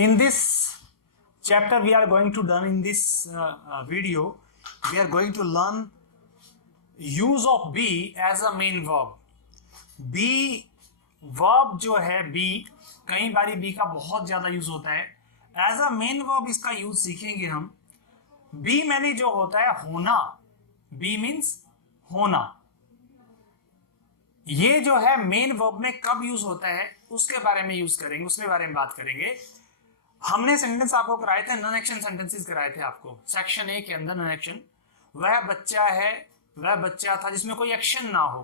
In this chapter we are going to learn, in this video we are going to learn use of be as a main verb. be verb जो है be, कई बारी be का बहुत ज्यादा use होता है. As a main verb इसका यूज सीखेंगे हम. be मैंने जो होता है होना, be मीन्स होना, ये जो है मेन वर्ब में कब यूज होता है उसके बारे में यूज करेंगे, उसके बारे में बात करेंगे. हमने सेंटेंस आपको कराए थे, नॉन एक्शन सेंटेंसेस कराए थे आपको सेक्शन ए के अंदर. नॉन एक्शन, वह बच्चा है, वह बच्चा था, जिसमें कोई एक्शन ना हो.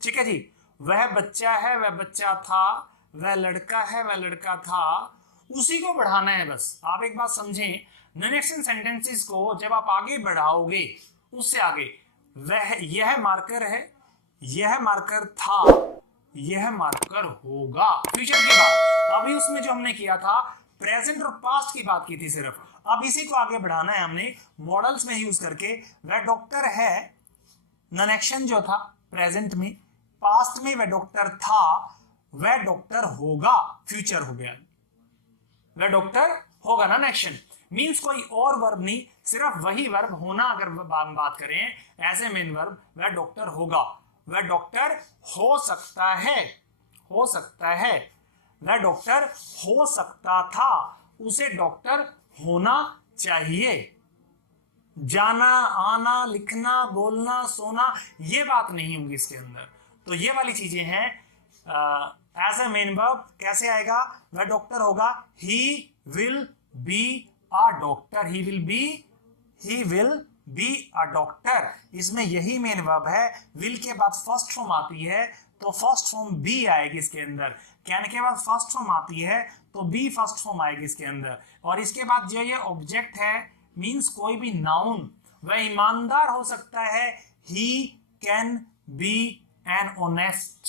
ठीक है जी. वह बच्चा है, वह बच्चा था, वह लड़का है, वह लड़का था, उसी को बढ़ाना है बस. आप एक बात समझें, नॉन एक्शन सेंटेंसेस को जब आप आगे बढ़ाओगे, उससे आगे वह, यह मार्कर है, यह मार्कर था, यह मार्कर होगा, फ्यूचर की बात. अभी उसमें जो हमने किया था प्रेजेंट और पास्ट की बात की थी सिर्फ. अब इसी को आगे बढ़ाना है हमने मॉडल्स में यूज करके. वह डॉक्टर है, नॉन एक्शन जो था प्रेजेंट में, पास्ट में वह डॉक्टर था, वह डॉक्टर होगा, फ्यूचर हो गया. वह डॉक्टर होगा, नॉन एक्शन मीन्स कोई और वर्ब नहीं, सिर्फ वही वर्ब होना. अगर बात करें ऐसे मेन वर्ब, वह डॉक्टर होगा, वह डॉक्टर हो सकता है, हो सकता है, वह डॉक्टर हो सकता था, उसे डॉक्टर होना चाहिए. जाना, आना, लिखना, बोलना, सोना, ये बात नहीं होगी इसके अंदर. तो ये वाली चीजें हैं. एज ए मेन वर्ब कैसे आएगा? वह डॉक्टर होगा, he will be a doctor, he will be a doctor. इसमें यही मेन वर्ब है. विल के बाद फर्स्ट फॉर्म आती है तो फर्स्ट फॉर्म बी आएगी इसके अंदर. कैन के बाद फर्स्ट फॉर्म आती है तो बी फर्स्ट फॉर्म आएगी इसके अंदर. और इसके बाद जो ये ऑब्जेक्ट है मींस कोई भी नाउन, वह ईमानदार हो सकता है. He can be an honest,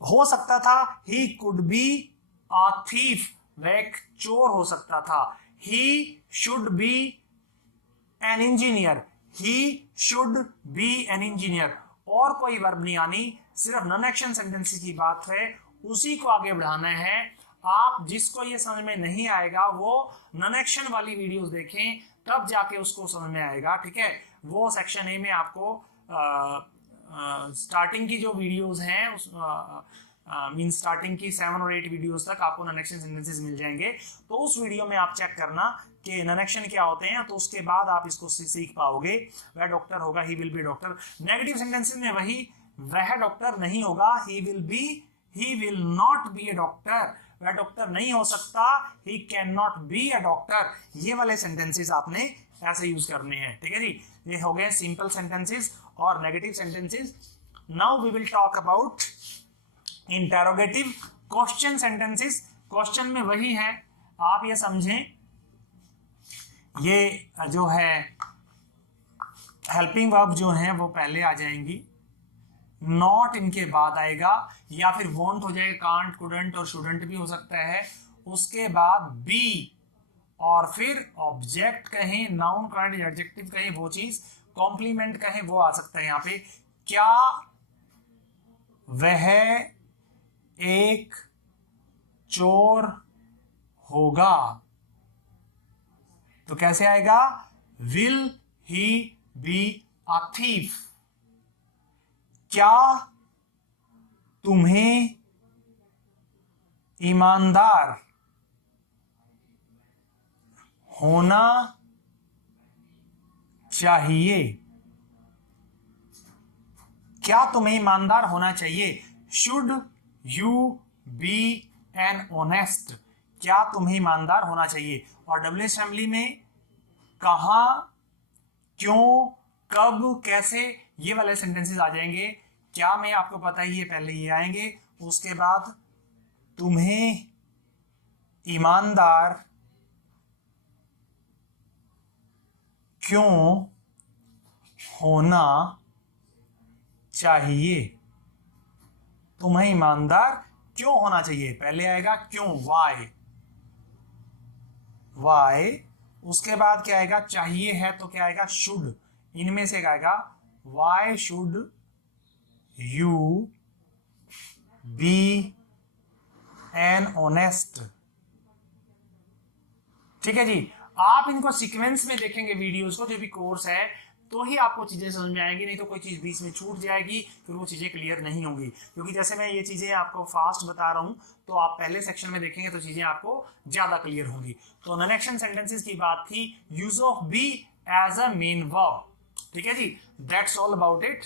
हो सकता था. He could be a thief, वह एक चोर हो सकता था. He should be an engineer, he should be an engineer. और कोई वर्ब नहीं आनी, सिर्फ नॉन एक्शन सेंटेंस की बात है, उसी को आगे बढ़ाना है. आप जिसको ये समझ में नहीं आएगा वो नॉन एक्शन वाली वीडियोस देखें, तब जाके उसको समझ में आएगा. ठीक है. वो सेक्शन ए में आपको स्टार्टिंग की जो वीडियोस हैं उस मीन स्टार्टिंग की 7 और 8 वीडियोस तक आपको नॉन एक्शन सेंटेंसेस मिल जाएंगे. तो उस वीडियो में आप चेक करना कि नॉन एक्शन क्या होते हैं, तो उसके बाद आप इसको सीख पाओगे. वह डॉक्टर होगा, he will be doctor. Negative sentences में वही, वह डॉक्टर नहीं होगा, he will not be a doctor, वह डॉक्टर नहीं हो सकता, he can not be a doctor. ये वाले सेंटेंसेस आपने ऐसे यूज करने हैं. ठीक है जी. ये हो गए सिंपल सेंटेंसेस और negative sentences. Now we will talk about interrogative question sentences. Question में वही है, आप ये समझें, ये जो है हेल्पिंग वर्ब जो है वो पहले आ जाएंगी, नॉट इनके बाद आएगा, या फिर वॉन्ट हो जाएगा, कांट, कुडंट और शुडंट भी हो सकता है. उसके बाद बी, और फिर ऑब्जेक्ट कहें, नाउन कहें, एडजेक्टिव कहें, वो चीज, कॉम्प्लीमेंट कहें, वो आ सकता है यहाँ पे. क्या वह एक चोर होगा? तो कैसे आएगा? Will he be a thief. क्या तुम्हें ईमानदार होना चाहिए? क्या तुम्हें ईमानदार होना चाहिए? Should you be an honest, क्या तुम्हें ईमानदार होना चाहिए. और डब्ल्यूएच फैमिली में कहां, क्यों, कब, कैसे, ये वाले सेंटेंसेस आ जाएंगे. क्या में आपको पता ही है, पहले ये आएंगे. उसके बाद तुम्हें ईमानदार क्यों होना चाहिए? तुम्हें ईमानदार क्यों होना चाहिए, पहले आएगा क्यों, वाई. उसके बाद क्या आएगा? चाहिए है तो क्या आएगा? शुड. इनमें से आएगा why should you be an honest, ठीक है जी। आप इनको सीक्वेंस में देखेंगे वीडियोस को, जो भी कोर्स है, तो ही आपको चीजें समझ में आएंगी, नहीं तो कोई चीज बीच में छूट जाएगी, फिर वो चीजें क्लियर नहीं होंगी। क्योंकि जैसे मैं ये चीजें आपको फास्ट बता रहा हूं, तो आप पहले सेक्शन में देखेंगे तो चीजें आपको ज्यादा क्लियर होंगी। तो नॉन एक्शन सेंटेंसेस की बात थी, use of be as a main verb. ठीक है जी, दैट्स ऑल अबाउट इट।